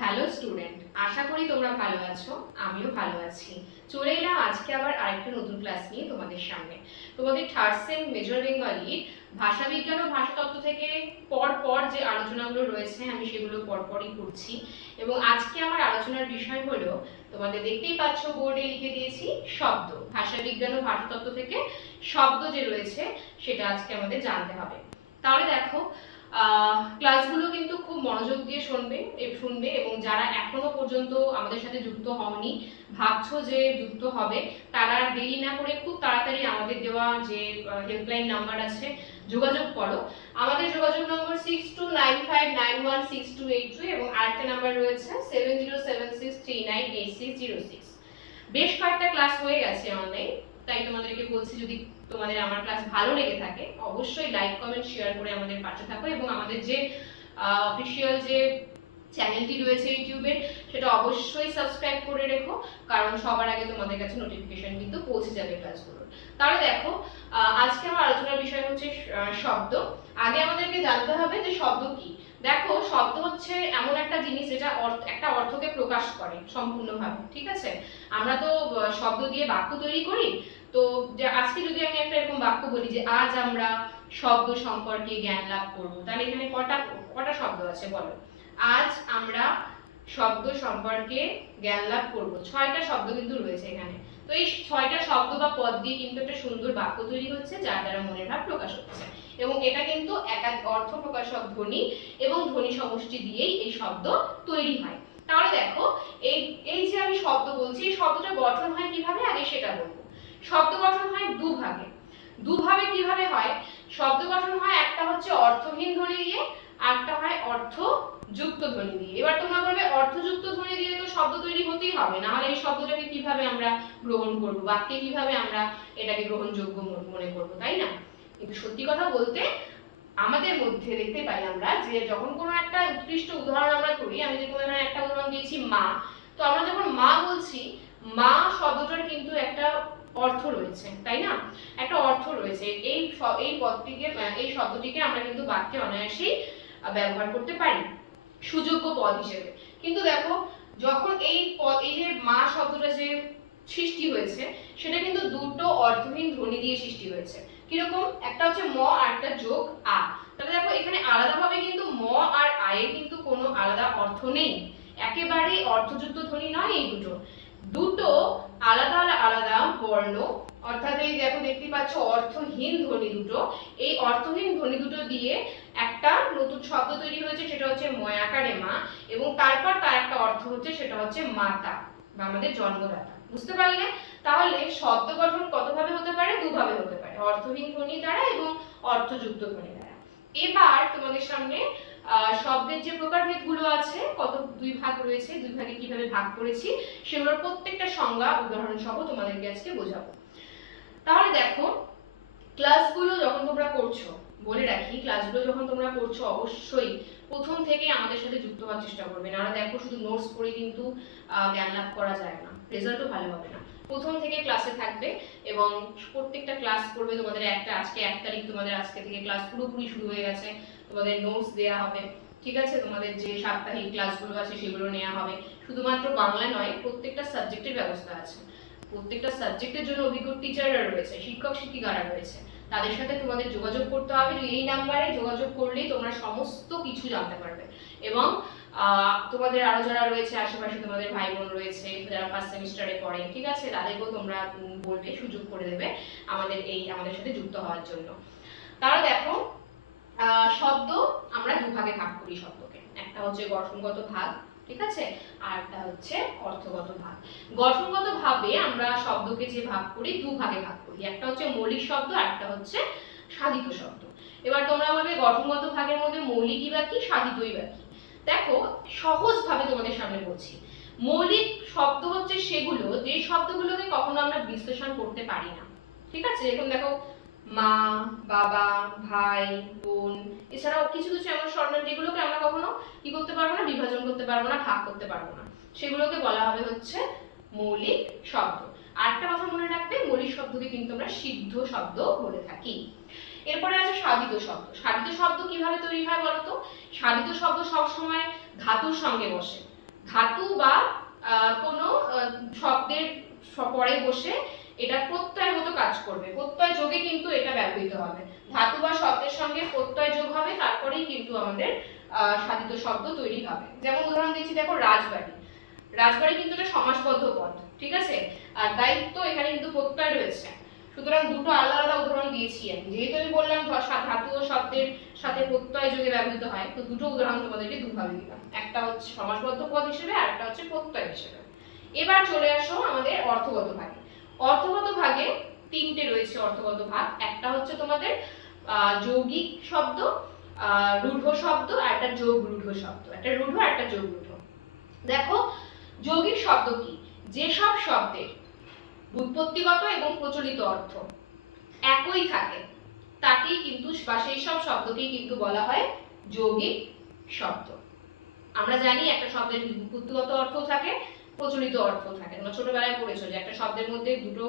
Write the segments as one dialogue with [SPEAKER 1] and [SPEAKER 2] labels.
[SPEAKER 1] Hello student আশা করি তোমরা ভালো আছো, আমিও ভালো আছি। চলে এলাম আজকে আবার আরেকটা নতুন ক্লাস নিয়ে তোমাদের সামনে। তোমাদের থার্ড সেম মেজর বেঙ্গলির ভাষা বিজ্ঞান ও ভাষাতত্ত্ব থেকে পর পর যে আলোচনাগুলো রয়েছে, আমি সেগুলো পরপরই করছি। এবং আজকে আমার আলোচনার বিষয় হলো, তোমাদের দেখতেই পাচ্ছ, বোর্ডে লিখে দিয়েছি, শব্দ। ভাষা বিজ্ঞান ও ভাষাতত্ত্ব থেকে শব্দ যে রয়েছে, সেটা আজকে আমাদের জানতে হবে। তাহলে দেখো ক্লাসগুলো কিন্তু খুব মনোযোগ দিয়ে শুনবে শুনবে এবং যারা এখনও পর্যন্ত আমাদের সাথে যুক্ত হওনি, ভাবছ যে যুক্ত হবে, তারা দেরি না করে খুব তাড়াতাড়ি আমাদের দেওয়া যে হেল্পলাইন নাম্বার আছে, যোগাযোগ করো। আমাদের যোগাযোগ number six two nine five nine one six two eight two এবং আরেকটা নাম্বার রয়েছে seven zero seven six three nine eight six zero six বেশ কয়েকটা ক্লাস হয়ে গেছে অনলাইন তাই তোমাদেরকে বলছি যদি তোমাদের আমার ক্লাস ভালো লেগে থাকে, অবশ্যই লাইক কমেন্ট শেয়ার করে আমাদের পাশে থাকো এবং আমাদের যে অফিসিয়াল যে চ্যানেলটি রয়েছে ইউটিউবের সেটা অবশ্যই সাবস্ক্রাইব করে রেখো, কারণ সবার আগে তোমাদের কাছে নোটিফিকেশন কিন্তু পৌঁছে যাবে ক্লাসগুলোর তাহলে দেখো আজকে আমার আলোচনার বিষয় হচ্ছে শব্দ। আগে আমাদেরকে জানতে হবে যে শব্দ কি। দেখো, শব্দ হচ্ছে এমন একটা জিনিস যেটা একটা অর্থকে প্রকাশ করে সম্পূর্ণভাবে, ঠিক আছে? আমরা তো শব্দ দিয়ে বাক্য তৈরি করি তো আজকে যদি আমি একটা এরকম বাক্য বলি যে আজ আমরা শব্দ সম্পর্কে জ্ঞান লাভ করব, তাহলে এখানে কটা কটা শব্দ আছে বলো? আজ আমরা শব্দ সম্পর্কে জ্ঞান লাভ করব। ছয়টা শব্দ কিন্তু রয়েছে এখানে। তো এই ছয়টা শব্দ বা পদ দিয়ে কিন্তু একটা সুন্দর বাক্য তৈরি হচ্ছে, যার দ্বারা মনের ভাব প্রকাশ হচ্ছে। এবং এটা কিন্তু একাধিক অর্থ প্রকাশক ধ্বনি এবং ধ্বনি সমষ্টি দিয়েই এই শব্দ তৈরি হয়। তাহলে দেখো, এই এই যে আমি শব্দ বলছি, এই শব্দটা গঠন হয় কীভাবে? আগে সেটা বলব। শব্দ গঠন হয় দুভাগে। দুভাবে কীভাবে হয়? শব্দ গঠন হয় একটা হচ্ছে অর্থহীন ধ্বনি দিয়ে, আরেকটা হয় অর্থ যুক্ত ধ্বনি দিয়ে। এবার তোমরা বলবে, অর্থযুক্ত ধ্বনি দিয়ে তো শব্দ তৈরি হতেই হবে। না হলে এই শব্দটাকে কীভাবে আমরা গ্রহণ করব? বাক্যে কীভাবে আমরা এটাকে গ্রহণযোগ্য মনে- করব? তাই না? কিন্তু সত্যি কথা বলতে, আমাদের মধ্যে দেখতে পাই আমরা যে যখন কোনো একটা উৎকৃষ্ট উদাহরণ আমরা করি, আমি যেরকম এখানে একটা উদাহরণ দিয়েছি মা, তো আমরা যখন মা বলছি, মা শব্দটার কিন্তু একটা অর্থ রয়েছে, তাই না? একটা অর্থ রয়েছে। এই এই পদটিকে এই শব্দটিকে আমরা কিন্তু বাক্যে অনায়াসেই ব্যবহার করতে পারি। সুযোগ্য পদ হিসেবে। কিন্তু দেখো, যখন এই পদ, এই যে মা শব্দটা যে সৃষ্টি হয়েছে, সেটা কিন্তু দুটো অর্থহীন ধ্বনি দিয়ে সৃষ্টি হয়েছে। কীরকম? একটা হচ্ছে ম আর একটা যোগ আ। তাহলে দেখো, এখানে আলাদাভাবে কিন্তু ম আর আয়ের কিন্তু কোনো আলাদা অর্থ নেই। একেবারেই অর্থযুক্ত ধ্বনি নয় এই দুটো। দুটো আলাদা আলাদা বর্ণ। অর্থাৎ এই দেখো দেখতে পাচ্ছ অর্থহীন ধ্বনি দুটো। এই অর্থহীন ধ্বনি দুটো দিয়ে একটা নতুন শব্দ তৈরি হয়েছে সেটা হচ্ছে ময়াকারে মা এবং তারপর তার একটা অর্থ হচ্ছে সেটা হচ্ছে মাতা বা আমাদের জন্মদাতা। বুঝতে পারলে? তাহলে শব্দ গঠন কতভাবে হতে পারে? দুভাবে হতে পারে। অর্থহীন ধ্বনি দ্বারা এবং অর্থযুক্ত ধ্বনি দ্বারা। এবার তোমাদের সামনে আহ, শব্দের যে প্রকারভেদগুলো আছে কত দুই ভাগ রয়েছে, দুই ভাগে কীভাবে ভাগ করেছি, সেগুলোর প্রত্যেকটা সংজ্ঞা উদাহরণ সহ তোমাদেরকে আজকে বোঝাবো। তাহলে দেখো ক্লাসগুলো যখন তোমরা করছ, বলে রাখি ক্লাসগুলো যখন তোমরা করছ, অবশ্যই প্রথম থেকে আমাদের সাথে যুক্ত হওয়ার চেষ্টা করবে। নাহলে দেখো শুধু নোটস পড়ে কিন্তু জ্ঞান লাভ করা যায় না রেজাল্টও ভালো হবে না। প্রথম থেকে ক্লাসে থাকবে এবং প্রত্যেকটা ক্লাস করবে তোমাদের একটা, আজকে এক তারিখ তোমাদের আজকে থেকে ক্লাস পুরোপুরি শুরু হয়ে গেছে, তোমাদের নোটস দেওয়া হবে। ঠিক আছে, তোমাদের যে সাপ্তাহিক ক্লাসগুলো আছে সেগুলো নেওয়া হবে। শুধুমাত্র বাংলা নয়, প্রত্যেকটা সাবজেক্টের ব্যবস্থা আছে। প্রত্যেকটা সাবজেক্টের জন্য অভিজ্ঞ টিচাররা রয়েছে, শিক্ষক শিক্ষিকারা রয়েছে। তাদের সাথে তোমাদের যোগাযোগ করতে হবে। এই নাম্বারে যোগাযোগ করলেই তোমরা সমস্ত কিছু জানতে পারবে। এবং তোমাদের আরও যারা রয়েছে, আশেপাশে তোমাদের ভাই বোন রয়েছে, যারা ফার্স্ট সেমিস্টারে পড়ে, ঠিক আছে? তাদেরকেও তোমরা বলবে, সুযোগ করে দেবে আমাদের এই, আমাদের সাথে যুক্ত হওয়ার জন্য। তারা দেখো শব্দ আমরা দুভাগে ভাগ করি শব্দকে। একটা হচ্ছে গঠনগত ভাগ, ঠিক আছে? আর একটা হচ্ছে অর্থগত ভাগ। গঠনগত ভাবে আমরা শব্দকে যে ভাগ করি দু ভাগে করি। একটা হচ্ছে মৌলিক শব্দ আর একটা হচ্ছে সাধিত শব্দ। এবার তোমরা বলবে গঠনগত ভাগের মধ্যে মৌলিকই বা কি, সাধিতই বা কি? দেখো সহজ ভাবে তোমাদের সামনে বলছি। মৌলিক শব্দ হচ্ছে সেগুলো, যে শব্দগুলোকে কখনো আমরা বিশ্লেষণ করতে পারি না। ঠিক আছে? এখন দেখো মা, বাবা, ভাই, বোন, এছাড়াও কিছু কিছু এমন স্বর্ণ যেগুলোকে আমরা কখনো কি করতে পারব না, বিভাজন করতে পারব না, ভাগ করতে পারব না। সেগুলোকে বলা হবে হচ্ছে মৌলিক শব্দ। আরেকটা কথা মনে রাখবে, মৌলিক শব্দকে কিন্তু আমরা সিদ্ধ শব্দ বলে থাকি। এরপরে আছে সাধিত শব্দ। সাধিত শব্দ কীভাবে তৈরি হয় বলতো? সাধিত শব্দ সবসময় ধাতুর সঙ্গে বসে। ধাতু বা কোনো শব্দের পরে বসে এটা প্রত্যয়ের মতো কাজ করবে। প্রত্যয় যোগে কিন্তু এটা ব্যবহৃত হবে। ধাতু বা শব্দের সঙ্গে প্রত্যয় যোগ হবে, তারপরেই কিন্তু আমাদের সাধিত শব্দ তৈরি হবে। যেমন উদাহরণ দিচ্ছি, দেখো রাজবাড়ি। রাজবাড়ি কিন্তু একটা সমাসবদ্ধ পদ ঠিক আছে? আর দায়িত্ব এখানে কিন্তু প্রত্যয় রয়েছে। সুতরাং দুটো আলাদা আলাদা উদাহরণ দিয়েছি আমি। যেহেতু আমি বললাম ধাতু ও শব্দের সাথে প্রত্যয় যোগে ব্যবহৃত হয়, তো দুটো উদাহরণ তোমাদেরকে দুভাবে দিলাম। একটা হচ্ছে সমাসবদ্ধ পদ হিসেবে, আর একটা হচ্ছে প্রত্যয় হিসেবে। এবার চলে আসো আমাদের অর্থগত ভাগে। অর্থগত ভাগে তিনটে রয়েছে অর্থগত ভাগ। একটা হচ্ছে তোমাদের যৌগিক শব্দ রূঢ় শব্দ, আর একটা যোগ রূঢ় শব্দ। একটা রূঢ় একটা যোগ রূঢ়। দেখো, যৌগিক শব্দ কি? যেসব শব্দের উৎপত্তিগত এবং প্রচলিত অর্থ একই থাকে, তাকেই কিন্তু, বা সেই সব শব্দকেই কিন্তু বলা হয় যৌগিক শব্দ। আমরা জানি একটা শব্দের উৎপত্তিগত অর্থ থাকে প্রচলিত অর্থ থাকে। তোমরা ছোটবেলায় পড়েছো যে একটা শব্দের মধ্যে দুটো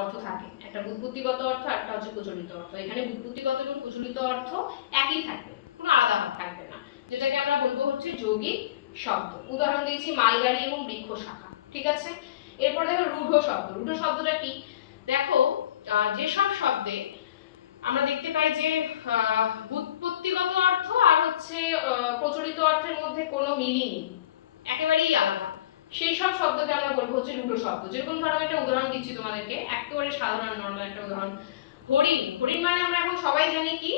[SPEAKER 1] অর্থ থাকে। একটা উৎপত্তিগত অর্থ আর একটা হচ্ছে প্রচলিত অর্থ। এখানে উৎপত্তিগত এবং প্রচলিত অর্থ একই থাকবে কোনো আলাদা থাকবে না। যেটাকে আমরা বলব হচ্ছে যৌগিক শব্দ। উদাহরণ দিয়েছি মালগাড়ি এবং বৃক্ষ শাখা ঠিক আছে? এরপর দেখো রূঢ় শব্দ। রূঢ় শব্দটা কি? দেখো যেসব শব্দে আমরা দেখতে পাই যে আহ, উৎপত্তিগত অর্থ আর হচ্ছে প্রচলিত অর্থের মধ্যে কোনো মিলই নেই। একেবারেই আলাদা। সেই সব শব্দকে আমরা বলব হচ্ছে রূঢ় শব্দ। যেরকম ধরো একটা উদাহরণ দিচ্ছি তোমাদেরকে, একেবারে সাধারণ নর্মাল একটা উদাহরণ। হরিণ হরিণ মানে আমরা এখন সবাই জানি কি?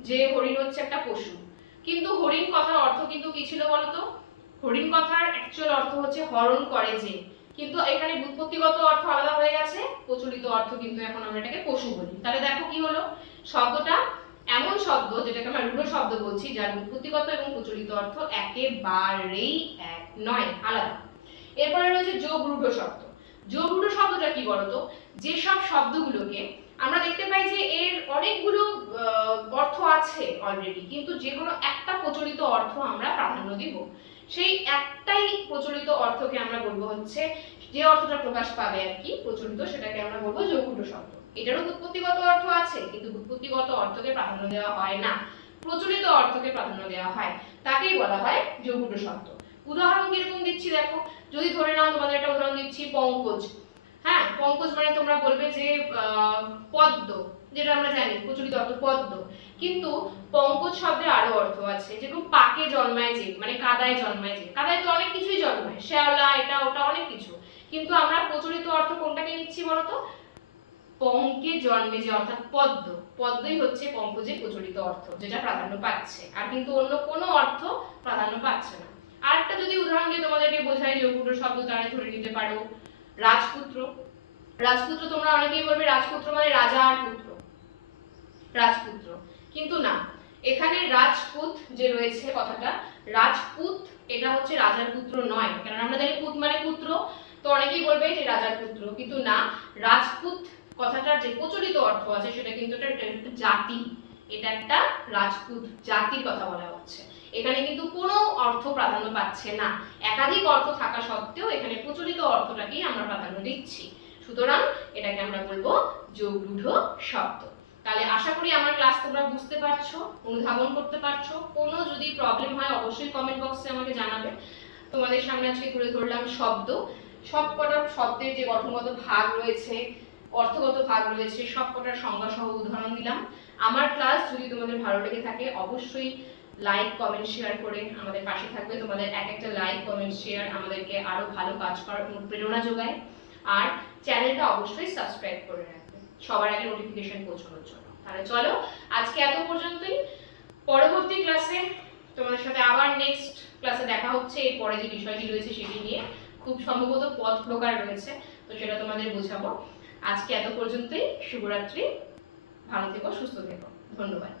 [SPEAKER 1] যে হরিণ হচ্ছে একটা পশু। কিন্তু হরিণ কথার অর্থ কিন্তু কি ছিল বলতো? হরিণ কথার অ্যাকচুয়াল অর্থ হচ্ছে হরণ করে যে। কিন্তু এখানে ব্যুৎপত্তিগত অর্থ আলাদা হয়ে গেছে, প্রচলিত অর্থ কিন্তু এখন আমরা এটাকে পশু বলি। তাহলে দেখো কি হলো? শব্দটা এমন শব্দ, যেটাকে আমরা রূঢ় শব্দ বলছি, যার উৎপত্তিগত এবং প্রচলিত অর্থ একেবারেই এক, নয়, আলাদা। এরপরে রয়েছে যোগ রূঢ় শব্দ। যোগ রূঢ় শব্দটা কি বলতো? যেসব শব্দগুলোকে আমরা দেখতে পাই যে এর অনেকগুলো অর্থ আছে অলরেডি কিন্তু যে কোনো একটা প্রচলিত অর্থ আমরা প্রাধান্য দিব। সেই একটাই প্রচলিত অর্থকে আমরা বলব হচ্ছে, যে অর্থটা প্রকাশ পাবে আর কি, প্রচলিত সেটাকে আমরা বলব যৌগুণ শব্দ। এটারও উৎপত্তিগত অর্থ আছে, কিন্তু উৎপত্তিগত অর্থকে প্রাধান্য দেওয়া হয় না। প্রচলিত অর্থকে প্রাধান্য দেওয়া হয়। তাকেই বলা হয় যৌগুণ শব্দ। উদাহরণ কীরকম দিচ্ছি দেখো। যদি ধরে নাও তোমাদের একটা উদাহরণ দিচ্ছি পঙ্কজ। হ্যাঁ পঙ্কজ মানে তোমরা বলবে যে পদ্ম, যেটা আমরা জানি, প্রচলিত অর্থ পদ্ম। কিন্তু পঙ্কজ শব্দের আরও অর্থ আছে যেরকম পাকে জন্মায় যে মানে কাদায় জন্মায় যে। কাদায় তো অনেক কিছুই জন্মায়, শ্যাওলা, এটা, ওটা, অনেক কিছু। কিন্তু আমরা প্রচলিত অর্থ কোনটাকে নিচ্ছি বলতো? পঙ্কে জন্মে যে, অর্থাৎ পদ্ম। পদ্মই হচ্ছে পঙ্কজের প্রচলিত অর্থ, যেটা প্রাধান্য পাচ্ছে। আর কিন্তু অন্য কোনো অর্থ প্রাধান্য পাচ্ছে না। আরেকটা যদি উদাহরণ দিয়ে তোমাদেরকে বোঝাই যে ওগুলো শব্দ তারা ধরে নিতে পারো। রাজপুত্র। রাজপুত্র তোমরা অনেকেই বলবে, রাজপুত্র মানে রাজা আর পুত্র। রাজপুত্র। কিন্তু না, এখানে রাজপুত যে রয়েছে কথাটা, রাজপুত এটা হচ্ছে রাজার পুত্র নয়। কারণ আমরা জানি পুত মানে পুত্র, তো অনেকেই বলবে যে রাজার পুত্র। কিন্তু না, রাজপুত কথাটার যে প্রচলিত অর্থ আছে, সেটা কিন্তু একটা জাতি। এটা একটা রাজপুত জাতির কথা বলা হচ্ছে। এখানে কিন্তু কোনো অর্থ প্রাধান্য পাচ্ছে না। একাধিক অর্থ থাকা সত্ত্বেও এখানে প্রচলিত অর্থটাকেই আমরা প্রাধান্য দিচ্ছি। সুতরাং এটাকে আমরা বলব যোগরূঢ় শব্দ। তাহলে আশা করি আমার ক্লাস তোমরা বুঝতে পারছ, অনুধাবন করতে পারছ। কোনো যদি প্রবলেম হয়, অবশ্যই কমেন্ট বক্সে আমাকে জানাবে। তোমাদের সামনে আজকে তুলে ধরলাম শব্দ। সব কটা শব্দের যে গঠনগত ভাগ রয়েছে, অর্থগত ভাগ রয়েছে সব কটার সংজ্ঞা সহ উদাহরণ দিলাম। আমার ক্লাস যদি তোমাদের ভালো লেগে থাকে, অবশ্যই লাইক কমেন্ট শেয়ার করে আমাদের পাশে থাকবে। তোমাদের এক একটা লাইক কমেন্ট শেয়ার আমাদেরকে আরও ভালো কাজ করার প্রেরণা যোগায়। আর চ্যানেলটা অবশ্যই সাবস্ক্রাইব করে রাখবে। সবার আগে নোটিফিকেশন পৌঁছানোর জন্য। তাহলে চলো, আজকে এত পর্যন্তই। পরবর্তী ক্লাসে তোমাদের সাথে আবার নেক্সট ক্লাসে দেখা হচ্ছে। এর পরে যে বিষয়টি রয়েছে সেটি নিয়ে খুব সম্ভবত পথ প্রকার রয়েছে। তো সেটা তোমাদের বোঝাবো। আজকে এত পর্যন্তই। শুভরাত্রি। ভালো থেকো, সুস্থ থেকো। ধন্যবাদ।